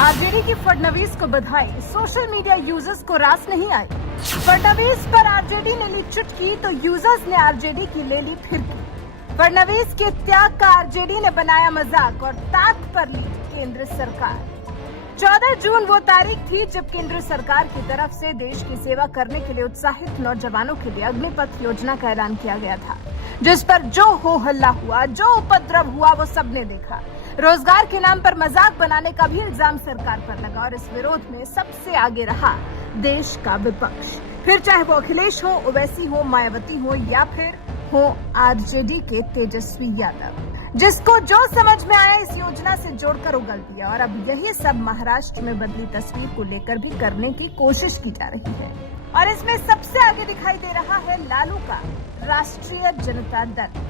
RJD की फडणवीस को बधाई, सोशल मीडिया यूजर्स को रास नहीं आई। फडणवीस पर आरजेडी ने ली चुटकी तो यूजर्स ने आरजेडी की ले ली फिरकी। फडणवीस के त्याग का आरजेडी ने बनाया मजाक और ताक पर ली केंद्र सरकार। 14 जून वो तारीख थी जब केंद्र सरकार की तरफ से देश की सेवा करने के लिए उत्साहित नौजवानों के लिए अग्निपथ योजना का ऐलान किया गया था, जिस पर जो हो हल्ला हुआ, जो उपद्रव हुआ, वो सबने देखा। रोजगार के नाम पर मजाक बनाने का भी इल्जाम सरकार पर लगा और इस विरोध में सबसे आगे रहा देश का विपक्ष। फिर चाहे वो अखिलेश हो, ओवैसी हो, मायावती हो या फिर हो आरजेडी के तेजस्वी यादव, जिसको जो समझ में आया इस योजना से जोड़कर उगल दिया। और अब यही सब महाराष्ट्र में बदली तस्वीर को लेकर भी करने की कोशिश की जा रही है और इसमें सबसे आगे दिखाई दे रहा है लालू का राष्ट्रीय जनता दल,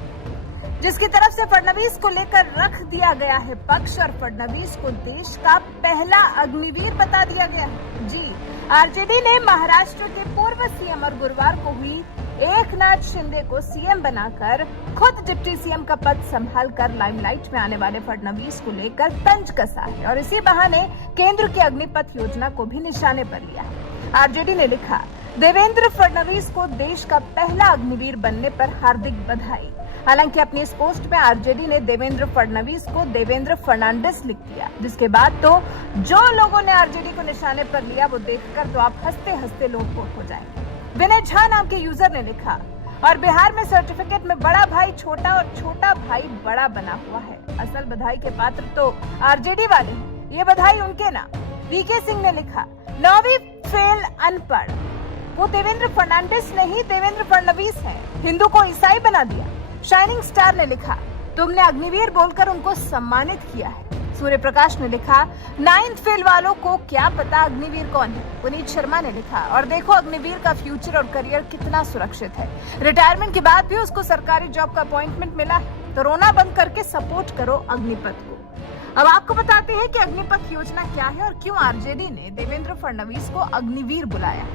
जिसकी तरफ से फडणवीस को लेकर रख दिया गया है पक्ष और फडणवीस को देश का पहला अग्निवीर बता दिया गया है। जी, आरजेडी ने महाराष्ट्र के पूर्व सीएम और गुरुवार को हुई एकनाथ शिंदे को सीएम बनाकर खुद डिप्टी सीएम का पद संभालकर लाइमलाइट में आने वाले फडणवीस को लेकर तंज कसा है और इसी बहाने केंद्र की अग्निपथ योजना को भी निशाने पर लिया है। आरजेडी ने लिखा, देवेंद्र फडणवीस को देश का पहला अग्निवीर बनने पर हार्दिक बधाई। हालांकि अपनी इस पोस्ट में आरजेडी ने देवेंद्र फडणवीस को देवेंद्र फर्नांडिस लिख दिया, जिसके बाद तो जो लोगों ने आरजेडी को निशाने पर लिया वो देखकर तो आप हंसते हंसते लोटपोट हो जाएंगे। विनय झा नाम के यूजर ने लिखा, और बिहार में सर्टिफिकेट में बड़ा भाई छोटा और छोटा भाई बड़ा बना हुआ है। असल बधाई के पात्र तो आरजेडी वाले हैं, ये बधाई उनके ना। वीके सिंह ने लिखा, 9वीं फेल अनपढ़, वो देवेंद्र फर्नांडिस नहीं देवेंद्र फडणवीस है, हिंदू को ईसाई बना दिया। शाइनिंग स्टार ने लिखा, तुमने अग्निवीर बोलकर उनको सम्मानित किया है। सूर्य प्रकाश ने लिखा, 9th फेल वालों को क्या पता अग्निवीर कौन है। पुनीत शर्मा ने लिखा, और देखो अग्निवीर का फ्यूचर और करियर कितना सुरक्षित है, रिटायरमेंट के बाद भी उसको सरकारी जॉब का अपॉइंटमेंट मिला है, तो रोना बंद करके सपोर्ट करो अग्निपथ को। अब आपको बताते हैं कि अग्निपथ योजना क्या है और क्यों आरजेडी ने देवेंद्र फडणवीस को अग्निवीर बुलाया।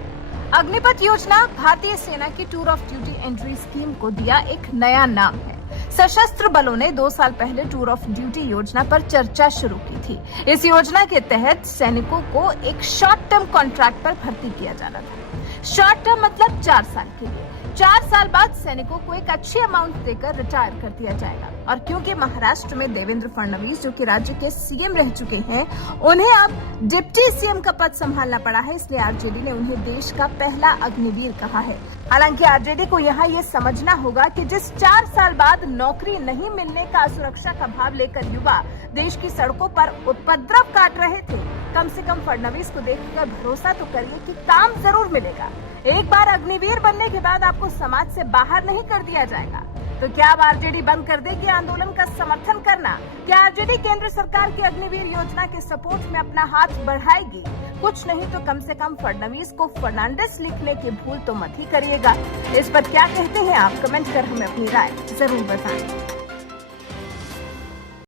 अग्निपथ योजना भारतीय सेना की tour of duty entry scheme को दिया एक नया नाम है। सशस्त्र बलों ने 2 साल पहले टूर ऑफ ड्यूटी योजना पर चर्चा शुरू की थी। इस योजना के तहत सैनिकों को एक शॉर्ट टर्म कॉन्ट्रैक्ट पर भर्ती किया जाना था। शॉर्ट टर्म मतलब 4 साल के लिए। 4 साल बाद सैनिकों को एक अच्छी अमाउंट देकर रिटायर कर दिया जाएगा। और क्योंकि महाराष्ट्र में देवेंद्र फडणवीस जो कि राज्य के सीएम रह चुके हैं, उन्हें अब डिप्टी सीएम का पद संभालना पड़ा है, इसलिए आरजेडी ने उन्हें देश का पहला अग्निवीर कहा है। हालांकि आरजेडी को यहाँ ये समझना होगा कि जिस 4 साल बाद नौकरी नहीं मिलने का असुरक्षा का भाव लेकर युवा देश की सड़कों पर उपद्रव काट रहे थे, कम से कम फडणवीस को देखकर भरोसा तो करिए कि काम जरूर मिलेगा। एक बार अग्निवीर बनने के बाद आपको समाज से बाहर नहीं कर दिया जाएगा। तो क्या अब आरजेडी बंद कर देगी आंदोलन का समर्थन करना? क्या आरजेडी केंद्र सरकार की अग्निवीर योजना के सपोर्ट में अपना हाथ बढ़ाएगी? कुछ नहीं तो कम से कम फडणवीस को फर्नांडिस लिखने की भूल तो मत ही करिएगा। इस पर क्या कहते हैं आप? कमेंट कर हमें अपनी राय जरूर बताएं।